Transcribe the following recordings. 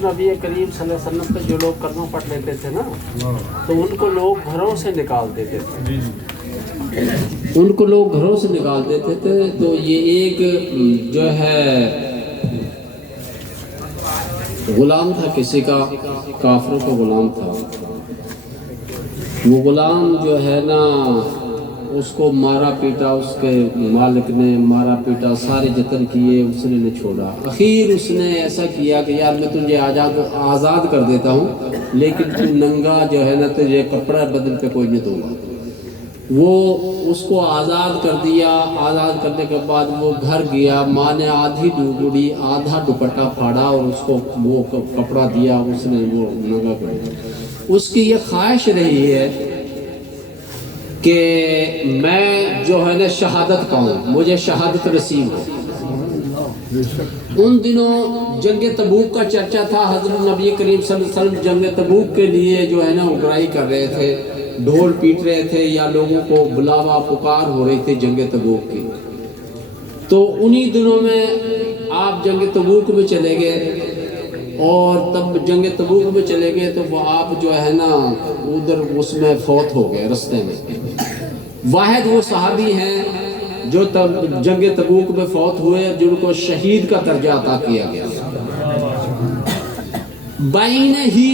नबी करीम सल्लल्लाहु अलैहि वसल्लम पे जो लोग कलमा पढ़ लेते थे ना, तो उनको लोग घरों से निकाल देते थे, उनको लोग घरों से निकाल देते थे। तो ये एक जो है गुलाम था, किसी का, काफिरों का गुलाम था। वो गुलाम जो है ना, उसको मारा पीटा, उसके मालिक ने मारा पीटा, सारे जतन किए, उसने नहीं छोड़ा। आखिर उसने ऐसा किया कि यार मैं तुझे आज़ाद कर देता हूँ, लेकिन तू नंगा जो है ना, तुझे कपड़ा बदल पे कोई नहीं दूंगा। वो उसको आज़ाद कर दिया। आज़ाद करने के बाद वो घर गया, माँ ने आधी डूबड़ी आधा दुपट्टा फाड़ा और उसको वो कपड़ा दिया, उसने वो नंगा कर दिया। उसकी ये ख्वाहिश रही है कि मैं जो है ना शहादत पाऊँ, मुझे शहादत नसीब हो। उन दिनों जंग तबूक का चर्चा था। हज़रत नबी करीम सल्लल्लाहु अलैहि वसल्लम जंग तबूक के लिए जो है ना उगराई कर रहे थे, ढोल पीट रहे थे, या लोगों को बुलावा पुकार हो रही थी जंग तबूक की। तो उन्हीं दिनों में आप जंग तबूक में चले गए, और तब जंग तबूक में चले गए तो वो आप जो है ना उधर उसमें फौत हो गए रास्ते में। वाहिद वो सहाबी हैं जो तब जंग तबूक में फौत हुए, जिनको शहीद का दर्जा अता किया गया। बाइन ही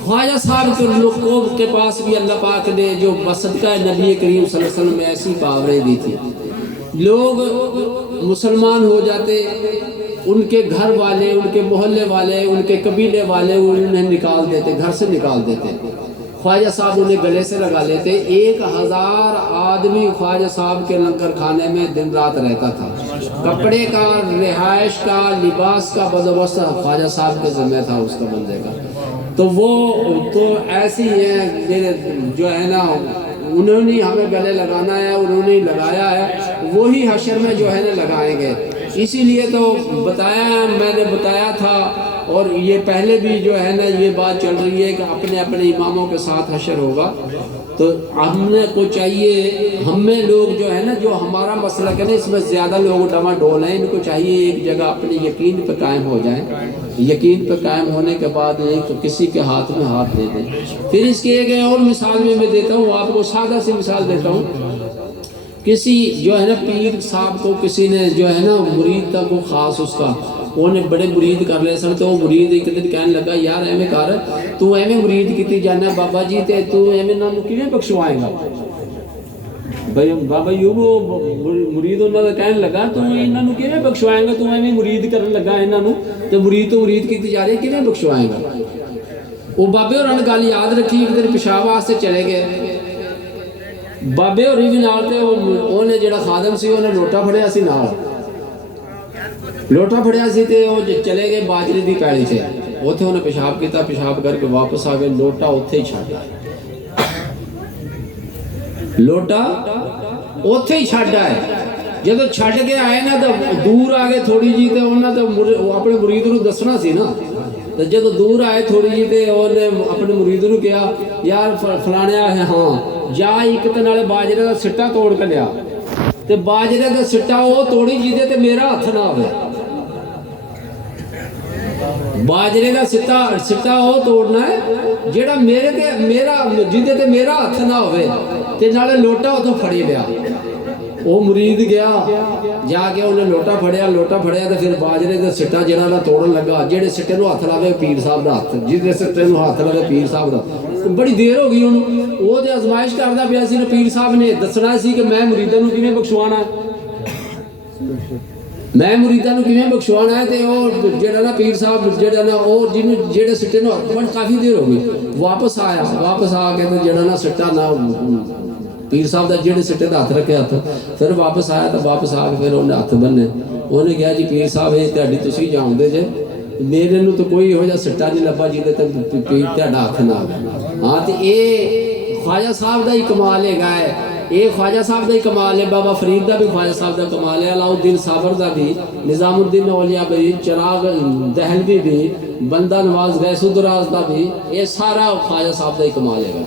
ख्वाजा साहब के लोगों के पास भी अल्लाह पाक ने जो बसदका नबी करीम सल्लल्लाहु अलैहि वसल्लम में ऐसी पावरें दी थी, लोग मुसलमान हो जाते, उनके घर वाले, उनके मोहल्ले वाले, उनके कबीले वाले उन्हें निकाल देते, घर से निकाल देते। ख्वाजा साहब उन्हें गले से लगा लेते। 1000 आदमी ख्वाजा साहब के लंगर खाने में दिन रात रहता था। कपड़े का, रिहाइश का, लिबास का बंदोबस्त ख्वाजा साहब के ज़िम्मे था, उसका बंदे का। तो वो तो ऐसी है मेरे जो है ना, उन्होंने हमें गले लगाना है, उन्होंने लगाया है, वही हशर में जो है ना लगाएंगे। इसीलिए तो मैंने बताया था और ये पहले भी जो है ना ये बात चल रही है कि अपने अपने इमामों के साथ हशर होगा। तो हमने को चाहिए, हमें लोग जो है ना, जो हमारा मसला है ना, इसमें ज़्यादा लोग डमाडोल हैं, इनको चाहिए एक जगह अपने यकीन पर कायम हो जाए। यकीन पर कायम होने के बाद एक तो किसी के हाथ में हाथ दे दें। फिर इसके एक और मिसाल में मैं देता हूँ आपको, सादा सी मिसाल देता हूँ। किसी जो है ना पीर साहब को किसी ने जो है ना मुरीद था को खास उसका उन्हें बड़े मुरीद कर ले सन। तो वो मुरीद एक दिन कहने लगा, यार एवें कर, तू एवें मुरीद की जाना बाबा जी, ते तू एवें इन्होंने किवें बख्शवाएगा। भाई बाबा यूब मुरीद उन्होंने कहने लगा, तू इन्होंने किवें बख्शवाएगा, तू एवें मुरीद करने लगा इन्हों, तो मुरीद की जा रही किवें बख्शवाएगा। वो बाबे होरां गल याद रखी, एक दिन पेशाब वास्ते चले गए। बाबे होरी भी नाल ते ओने जेड़ा खादम सी ओने लोटा फड़िया सी नाल, लोटा फड़िया सी ते ओ चले गए बाजरे दी पैली से। उत्थे उन्हें पेशाब किया, पेशाब करके वापस आ गए, लोटा उत्थे ही छड्ड आए। लोटा उत्थे ही छड्ड आए। जदों छड्ड के आए ना तो दूर आ गए थोड़ी जी, तो उन्हें तो अपने मुरीद नूं दसना सी ना। तो जदों दूर आए थोड़ी जी, तो उन्हें अपने मुरीद नूं कहा, यार फलाणिया है हाँ जा एक तो नाले बाजरे का सिट्टा तोड़ के लिया, ते बाजरे का सिट्टा वो तोड़ी जिदे ते मेरा हथ ना आवे। बाजरे का सिट्टा वो तोड़ना है जेड़ा मेरे ते मेरा जिदे ते मेरा हथ ना होवे, ते नाले लोटा उतों फड़ी लिया। वो मुरीद गया जाके उन्हें लोटा फड़िया तो फिर बाजरे का सिट्टा जेड़ा ना तोड़न लगा। जेड़े सिट्टे नूं हथ लावे पीर साहब दा हथ, जिहदे सिट्टे नूं हथ लावे पीर साहब दा। बड़ी देर हो गई उन्होंने, वो तो आजमाइश करता पिया सी। पीर साहब ने दसना सी कि मैं मुरीदां नूं किवें बख्शवाना है, मैं मुरीदां नूं किवें बख्शवाना है। ते वो जेड़ा ना पीर साहब जेड़ा ना वो जिन्होंने जेड़े सिट्टे नूं हथ, काफ़ी देर हो गई, वापस आया। वापस आके तो जेड़ा ना सिट्टा ना पीर साहब का जेड़े सिट्टे का हथ रखे हथ, फिर वापस आया। तो वापस आके फिर उन्हें हथ बन्ने। उन्हें कहा जी पीर साहब ये तुहाडी तुसीं जानदे जे, मेरे नूं तो कोई इहो जिहा सिट्टा नहीं लभा जिहदे ते पीर तुहाडा हथ ना आवे। हाँ तो ये ख्वाजा साहब का ही कमाल है, ये ख्वाजा साहब का ही कमाल है। बाबा फरीद का भी ख्वाजा साहब का कमाल है, अलाउद्दीन साबर का भी, निज़ामुद्दीन औलिया भी, चिराग दहलवी भी, बंदा नवाज गैसुद्दराज का भी, ये सारा ख्वाजा साहब का ही कमाल है।